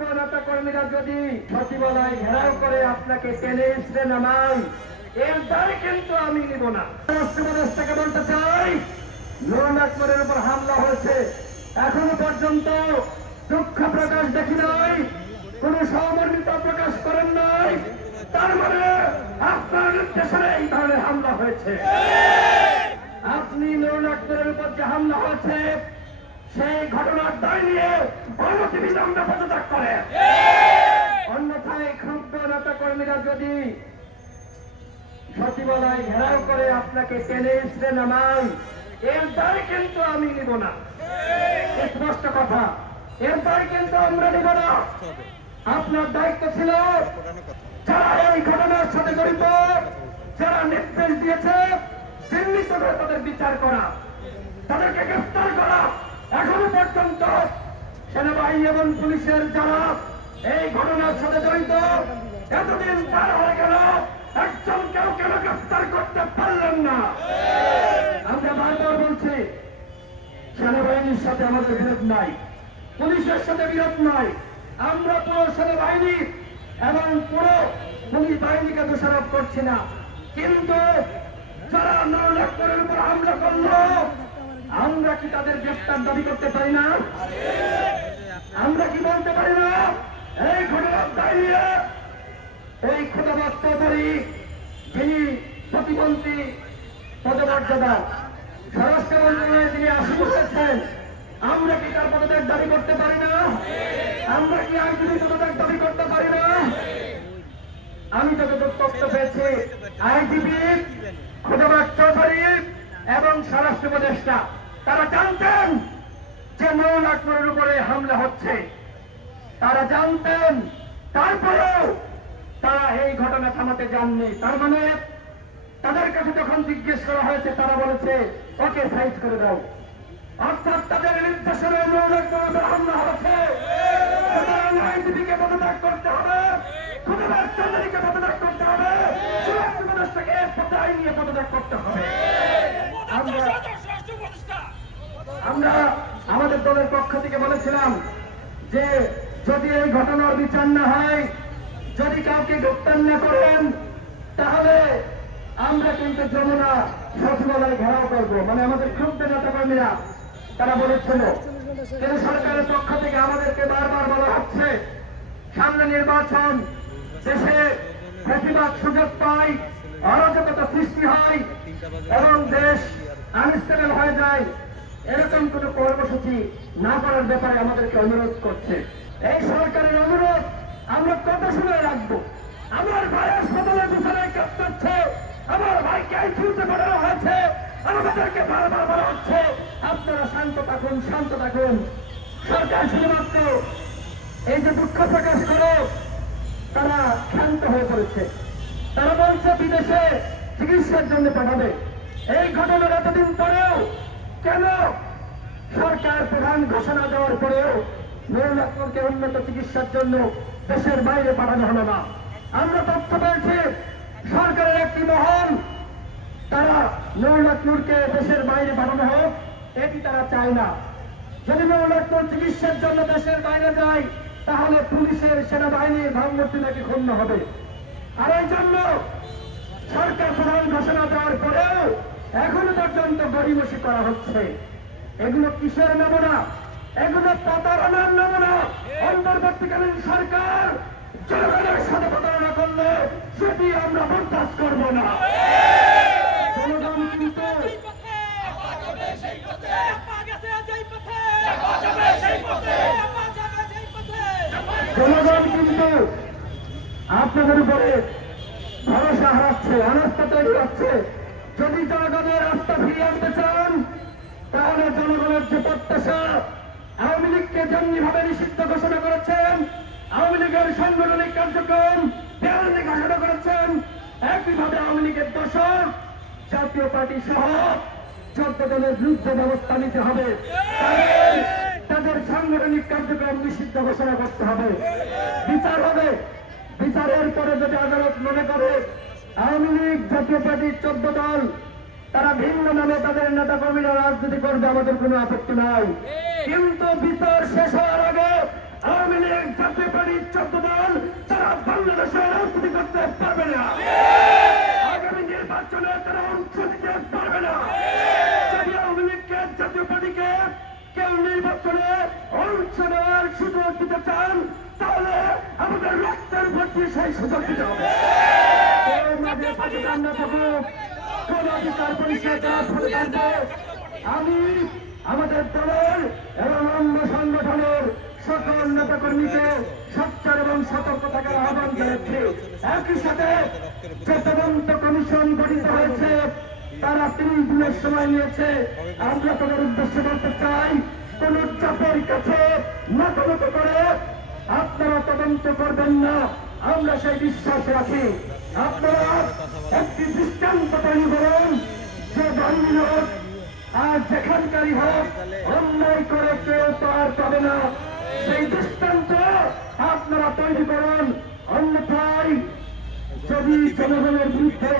নেতা কর্মীরা যদি সচিবালয় ঘেরাও করে আপনাকে চ্যালেঞ্জে নামায়, এর দায় কিন্তু আমি নিব না। রাষ্ট্রপ্রদেশটাকে বলতে চাই, নুরুল আকবরের উপর হামলা হয়েছে, এখনো পর্যন্ত দুঃখ প্রকাশ দেখি নাই, কোন সহমর্মিতা প্রকাশ করেন নাই। তার মানে আপনার নির্দেশে এই ধরনের হামলা হয়েছে। আপনি নুরুল আকবরের উপর যে হামলা হয়েছে সেই ঘটনার দায় নিয়ে অনতিবিলম্বে পদত্যাগ করে, অন্যথায় ক্ষুব্ধ নেতা কর্মীরা যদি সচিবালয় ঘেরাও করে আপনাকে চ্যালেঞ্জে নামায়, এর দায় কিন্তু আমি নিব না। স্পষ্ট কথা, এর দায় কিন্তু আমরা নিব না। আপনার দায়িত্ব ছিল যারা এই ঘটনার সাথে জড়িত, যারা নির্দেশ দিয়েছে চিহ্নিত করে তাদের বিচার করা, তাদেরকে গ্রেফতার করা। এখনো পর্যন্ত সেনাবাহিনী এবং পুলিশের যারা এই ঘটনার সাথে জড়িত, এতদিন পার হয়ে গেল, একজন কেউ কেন গ্রেফতার করতে পারলেন না। আমরা বারবার বলছি, সেনাবাহিনীর সাথে আমাদের বিরোধ নাই, পুলিশের সাথে বিরোধ নাই। আমরা পুরো সেনাবাহিনী এবং পুরো পুলিশ বাহিনীকে দোষারোপ করছি না, কিন্তু যারা নুরুল আকবরের উপর হামলা করলো, আমরা কি তাদের গ্রেফতার দাবি করতে পারি না? আমরা কি বলতে পারি না এই ঘটনার দায় নিয়ে এই খোদাবাদ চৌধুরী, যিনি প্রতিমন্ত্রী পদমর্যাদা, স্বরাষ্ট্র মন্ত্রণালয়ে তিনি আসীন হয়েছেন, আমরা কি তার পদত্যাগ দাবি করতে পারি না? আমরা কি আইনজীবী পদত্যাগ দাবি করতে পারি না? আমি যতটুকু তথ্য পেয়েছি, আইনজীবী খোদাবাদ চৌধুরী এবং স্বরাষ্ট্র উপদেষ্টা তারা জানতেন যে নুরুল আকবরের উপরে হামলা হচ্ছে, তারা জানতেন, তারপরেও তারা এই ঘটনা থামাতে যাননি। তার মানে তাদের কাছে যখন জিজ্ঞেস করা হয়েছে তারা বলেছে ওকে সাইজ করে দাও, অর্থাৎ তাদের নির্দেশনে নুরুল আকবরের উপর হামলা হচ্ছে, আইনজীবীকে পদত্যাগ করতে হবে, খোদাবাদ চৌধুরীকে পদত্যাগ করতে হবে, স্বরাষ্ট্র উপদেষ্টাকে পদায় নিয়ে পদত্যাগ করতে হবে। আমরা আমাদের দলের পক্ষ থেকে বলেছিলাম যে যদি এই ঘটনার বিচার না হয়, যদি কাউকে গ্রেফতার না করেন, তাহলে আমরা কিন্তু যমুনা সচিবালয় ঘেরাও করবো। মানে আমাদের ক্ষুব্ধ নেতা কর্মীরা তারা বলেছিল, কেন্দ্র সরকারের পক্ষ থেকে আমাদেরকে বারবার বলা হচ্ছে সামনে নির্বাচন, দেশে বেশিরভাগ সুযোগ পায়, অরাজকতা সৃষ্টি হয় এবং দেশ আনস্টেবল হয়ে যায়, এরকম কোন কর্মসূচি না করার ব্যাপারে আমাদেরকে অনুরোধ করছে। এই সরকারের অনুরোধ আমরা কত সময় রাখবো? আমার ভাই হাসপাতালে বিছানায় কাঁদছে, আমার ভাইকে আইসিইউতে পাঠানো হয়েছে, আমাদেরকে বারবার বলা হচ্ছে আপনারা শান্ত থাকুন, শান্ত থাকুন। সরকার শুধুমাত্র এই যে দুঃখ প্রকাশ করে তারা ক্ষান্ত হয়ে পড়েছে, তারা বলছে বিদেশে চিকিৎসার জন্য পাঠাবে। এই ঘটনার এতদিন পরেও কেন সরকার প্রধান ঘোষণা দেওয়ার পরেও নুরুল আকবরকে উন্নত চিকিৎসার জন্য দেশের বাইরে পাঠানো হলো না? আমরা তথ্য পেয়েছি সরকারের একটি মহল তারা নুরুল আকবরকে দেশের বাইরে পাঠানো হোক, এটি তারা চায় না। যদি নুরুল আকবর চিকিৎসার জন্য দেশের বাইরে যায়, তাহলে পুলিশের, সেনাবাহিনীর ভাবমূর্তি নাকি ক্ষুণ্ণ হবে। আর এই জন্য সরকার প্রধান ঘোষণা দেওয়ার পরেও এখনো পর্যন্ত গড়িমসি করা হচ্ছে। এগুলো কিসের নমুনা? এগুলো প্রতারণার নমুনা। অন্তর্বর্তীকালীন সরকার জনগণের সাথে প্রতারণা করলে সেটি আমরা বরদাস্ত করব না। জনগণ কিন্তু আপনাদের উপরে ভরসা হারাচ্ছে, অনাস্থা তৈরি হচ্ছে। যদি জনগণের আস্থা ফিরিয়ে আনতে চান, তাহলে জনগণের যে প্রত্যাশা, আওয়ামী লীগকে যেমনিভাবে নিষিদ্ধ ঘোষণা করেছেন, আওয়ামী লীগের সাংগঠনিক কার্যক্রম বেআইনি ঘোষণা করেছেন, একইভাবে আওয়ামী লীগের দোষর জাতীয় পার্টি সহ 14 দলের বিরুদ্ধে ব্যবস্থা নিতে হবে, তাদের সাংগঠনিক কার্যক্রম নিষিদ্ধ ঘোষণা করতে হবে, বিচার হবে। বিচারের পরে যদি আদালত মনে করে আওয়ামী লীগ, জাতীয় পার্টির 14 দল তারা ভিন্ন নামে তাদের নেতা কর্মীরা রাজনীতি করবে, আমাদের কোনো আপত্তি নাই। কিন্তু বিচার শেষ হওয়ার আগে আওয়ামী লীগ, জাতীয় করতে পারবে না। আগামী নির্বাচনে তারা অংশ নিতে পারবে না। যদি আওয়ামী লীগকে, জাতীয় পার্টিকে কেউ নির্বাচনে অংশ নেওয়ার সুযোগ দিতে চান, তাহলে আমাদের রক্তের ভর্তি সেই সুযোগ দিতে হবে। কোন অধিকার পরিষদ আমি আমাদের দলের এবং অন্য সংগঠনের সকল নেতা কর্মীকে সোচ্চার এবং সতর্ক থাকার আহ্বান জানাচ্ছি। একই সাথে যে তদন্ত কমিশন গঠিত হয়েছে তারা 30 দিনের সময় নিয়েছে। আমরা তাদের উদ্দেশ্যে বলতে চাই, কোন চাপের কাছে নত করে আপনারা তদন্ত করবেন না, আমরা সেই বিশ্বাস রাখি। আপনারা একটি দৃষ্টান্ত তৈরি করুন যে বাহিনী হোক আর যেখানকারই হোক অন্যায় করে কেউ তো আর পাবে না, সেই দৃষ্টান্ত আপনারা তৈরি করুন। অন্যথায় যদি জনগণের বিরুদ্ধে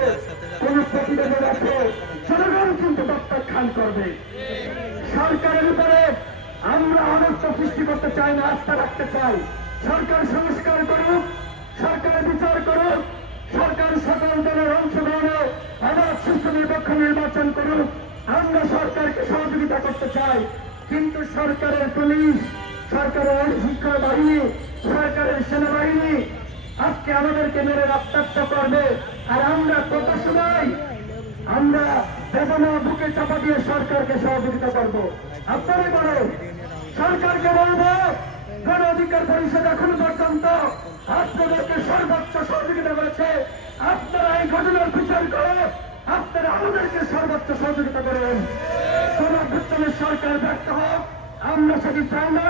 কোন প্রতিবেদন আছে, জনগণ কিন্তু প্রত্যাখ্যান করবে। সরকারের উপরে আমরা অনর্থ সৃষ্টি করতে চাই না, আস্থা রাখতে চাই। সরকার সংস্কার করুক, সরকার বিচার করুক, সরকার সকল দলের অংশগ্রহণে আবার সুষ্ঠু নিরপেক্ষ নির্বাচন করুক। আমরা সরকারকে সহযোগিতা করতে চাই, কিন্তু সরকারের পুলিশ, সরকারের আইনশৃঙ্খলা বাহিনী, সরকারের সেনাবাহিনী আজকে আমাদেরকে মেরে রক্তাক্ত করবে। আর আমরা কত সময় আমরা বেদনা বুকে চাপা দিয়ে সরকারকে সহযোগিতা করবো? আপনারাই বলেন। সরকারকে বলবো, গণ অধিকার পরিষদ এখনো পর্যন্ত আপনাদেরকে সর্বোচ্চ সহযোগিতা করেছে। আপনারা এই ঘটনার বিচার করে আপনারা আমাদেরকে সর্বোচ্চ সহযোগিতা করেন। কোন অভ্যুত্থানের সরকার ব্যর্থ হোক আমরা সেটি চাই না।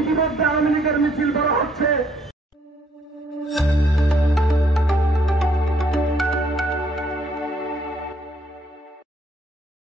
ইতিমধ্যে আওয়ামী লীগের মিছিল বড় হচ্ছে,